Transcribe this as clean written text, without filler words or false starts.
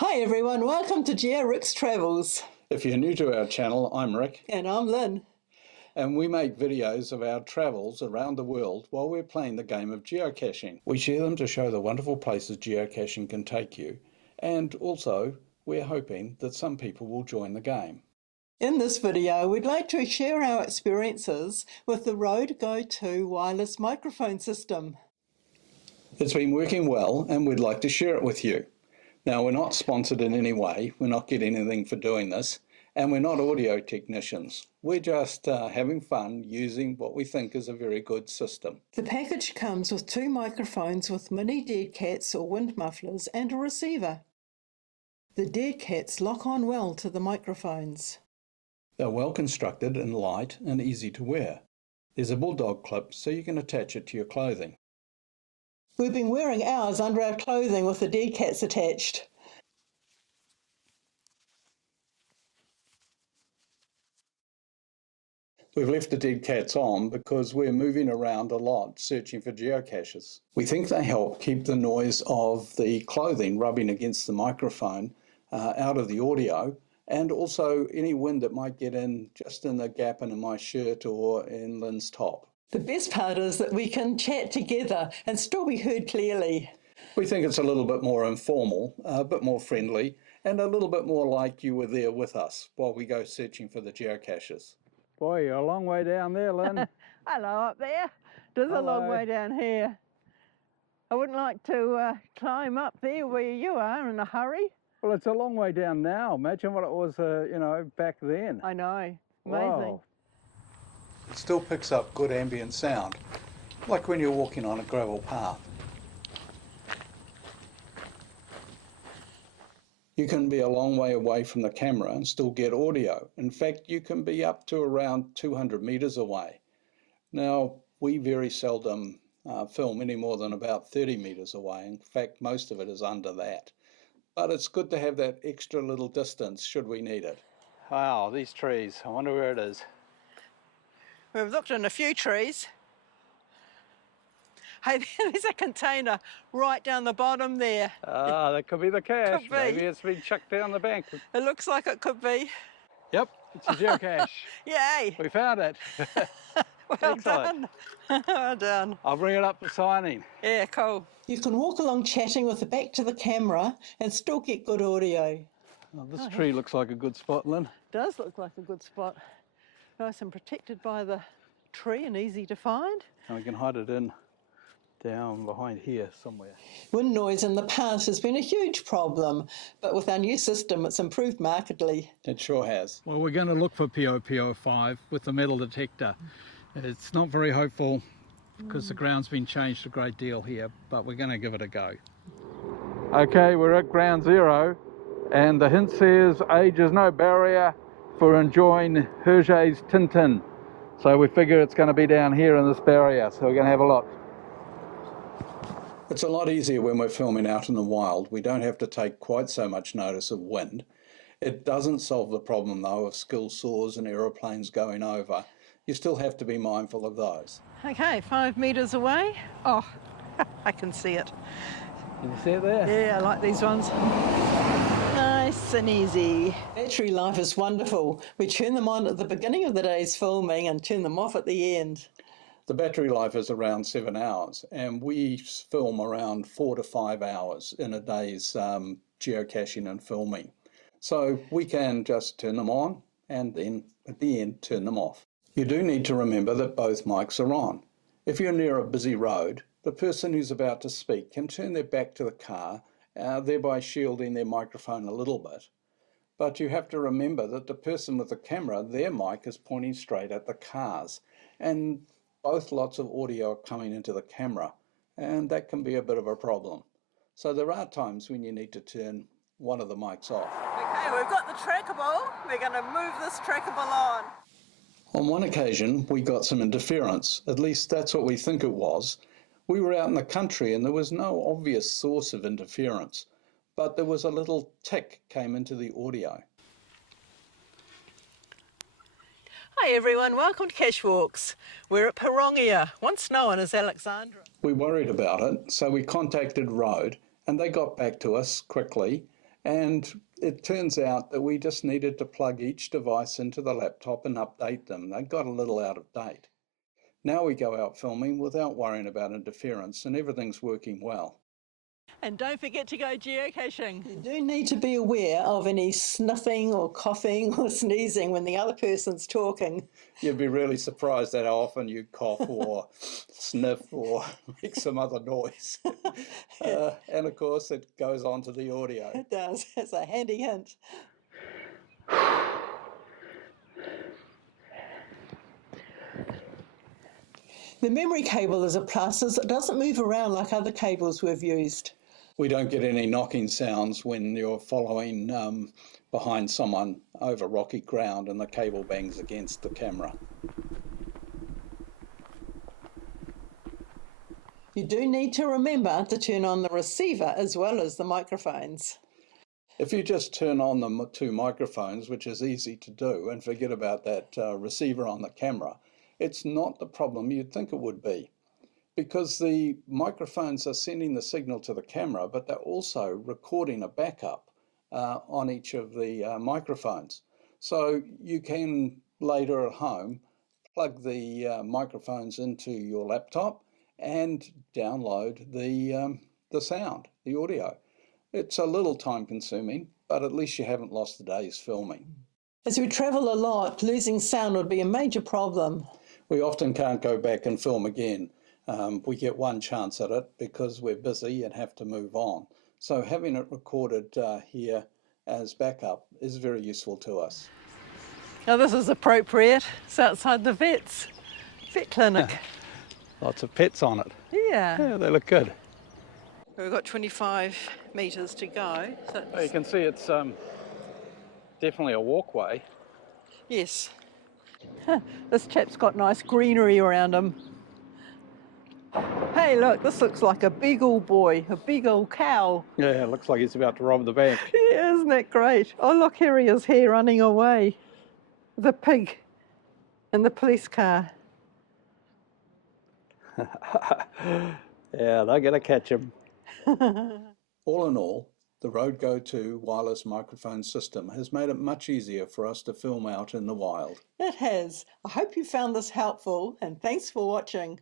Hi everyone, welcome to GeoRick's Travels. If you're new to our channel, I'm Rick. And I'm Lynn. And we make videos of our travels around the world while we're playing the game of geocaching. We share them to show the wonderful places geocaching can take you. And also, we're hoping that some people will join the game. In this video, we'd like to share our experiences with the Rode Go 2 wireless microphone system. It's been working well and we'd like to share it with you. Now, we're not sponsored in any way, we're not getting anything for doing this, and we're not audio technicians. We're just having fun using what we think is a very good system. The package comes with 2 microphones with mini dead cats or wind mufflers and a receiver. The dead cats lock on well to the microphones. They're well constructed and light and easy to wear. There's a bulldog clip so you can attach it to your clothing. We've been wearing ours under our clothing with the dead cats attached. We've left the dead cats on because we're moving around a lot searching for geocaches. We think they help keep the noise of the clothing rubbing against the microphone out of the audio, and also any wind that might get in just in the gap in my shirt or in Lynn's top. The best part is that we can chat together and still be heard clearly. We think it's a little bit more informal, a bit more friendly, and a little bit more like you were there with us while we go searching for the geocaches. Boy, you're a long way down there, Lynn. Hello up there. There's a long way down here. I wouldn't like to climb up there where you are in a hurry. Well, it's a long way down now. Imagine what it was, back then. I know. Amazing. Wow. It still picks up good ambient sound, like when you're walking on a gravel path. You can be a long way away from the camera and still get audio. In fact, you can be up to around 200 meters away. Now, we very seldom film any more than about 30 meters away. In fact, most of it is under that. But it's good to have that extra little distance should we need it. Wow, these trees. I wonder where it is. We've looked in a few trees. Hey, there's a container right down the bottom there. Ah, that could be the cache. Could be. Maybe it's been chucked down the bank. It looks like it could be. Yep, it's a geocache. Yay! We found it. Well done. Well done. I'll bring it up for signing. Yeah, cool. You can walk along chatting with the back to the camera and still get good audio. Oh, this tree looks like a good spot, Lynn. Does look like a good spot. Nice and protected by the tree and easy to find. And we can hide it in down behind here somewhere. Wind noise in the past has been a huge problem, but with our new system it's improved markedly. It sure has. Well, we're going to look for POPO5 with the metal detector. It's not very hopeful because the ground's been changed a great deal here, but we're going to give it a go. Okay, we're at ground zero, and the hint says age is no barrier for enjoying Hergé's Tintin. So we figure it's going to be down here in this barrier, so we're going to have a look. It's a lot easier when we're filming out in the wild. We don't have to take quite so much notice of wind. It doesn't solve the problem though of skill saws and aeroplanes going over. You still have to be mindful of those. Okay, 5 meters away. Oh, I can see it. Can you see it there? Yeah, I like these ones. Nice and easy. Battery life is wonderful. We turn them on at the beginning of the day's filming and turn them off at the end. The battery life is around 7 hours, and we film around 4 to 5 hours in a day's geocaching and filming. So we can just turn them on and then at the end turn them off. You do need to remember that both mics are on. If you're near a busy road, the person who's about to speak can turn their back to the car, thereby shielding their microphone a little bit. But you have to remember that the person with the camera, their mic is pointing straight at the cars, and both lots of audio are coming into the camera, and that can be a bit of a problem. So there are times when you need to turn one of the mics off. Okay, we've got the trackable. We're going to move this trackable on. On one occasion, we got some interference. At least that's what we think it was. We were out in the country and there was no obvious source of interference, but there was a little tick came into the audio. Hi everyone, welcome to Cache Walks. We're at Pirongia, once known as Alexandra. We worried about it, so we contacted Rode and they got back to us quickly And it turns out that we just needed to plug each device into the laptop and update them. They got a little out of date. Now we go out filming without worrying about interference, and everything's working well. And don't forget to go geocaching. You do need to be aware of any snuffing or coughing or sneezing when the other person's talking. You'd be really surprised at how often you cough or sniff or make some other noise. And of course, it goes on to the audio. It does. It's a handy hint. The memory cable is a plus as it doesn't move around like other cables we've used. We don't get any knocking sounds when you're following behind someone over rocky ground and the cable bangs against the camera. You do need to remember to turn on the receiver as well as the microphones. If you just turn on the two microphones, which is easy to do, and forget about that receiver on the camera, it's not the problem you'd think it would be, because the microphones are sending the signal to the camera, but they're also recording a backup on each of the microphones. So you can later at home plug the microphones into your laptop and download the sound, the audio. It's a little time consuming, but at least you haven't lost the day's filming. As we travel a lot, losing sound would be a major problem. We often can't go back and film again. We get one chance at it because we're busy and have to move on. So having it recorded here as backup is very useful to us. Now this is appropriate. It's outside the vet clinic. Lots of pets on it. Yeah. Yeah, they look good. We've got 25 metres to go. So Oh, you can see it's definitely a walkway. yes. This chap's got nice greenery around him. Hey, look, this looks like a big old boy, a big old cow. Yeah, it looks like he's about to rob the bank. Yeah, isn't that great? Oh, look, here he is here running away. The pig in the police car. Yeah, they're going to catch him. All in all, the Rode Go 2 wireless microphone system has made it much easier for us to film out in the wild. It has. I hope you found this helpful, and thanks for watching.